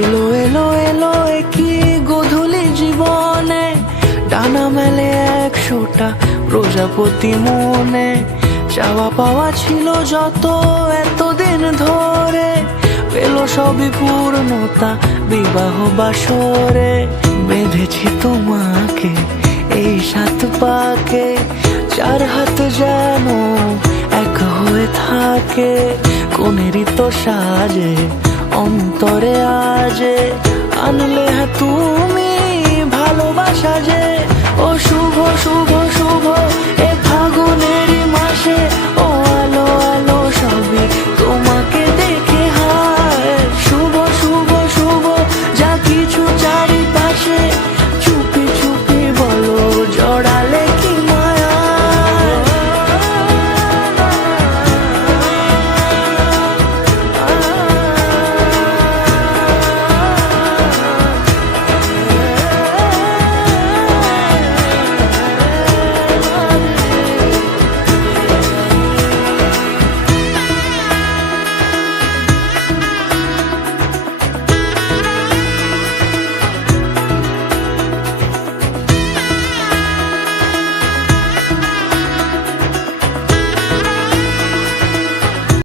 এলো এলো এলো কি গধূলি জীবনে, ডানা মেলে 100টা প্রজাপতি মনে। চাওয়া পাওয়া ছিল যত এতদিন ধরে, পেলো সবই পূর্ণতা বিবাহ বাসরে। বেঁধেছি তোমাকে এই 7 পাকে, 4 হাত যেন এক হয়ে থাকে। কোনেরই তো সাজে অন্তরে আজে, আনলে তুমি ভালোবাসা যে। ও শুভ শুভ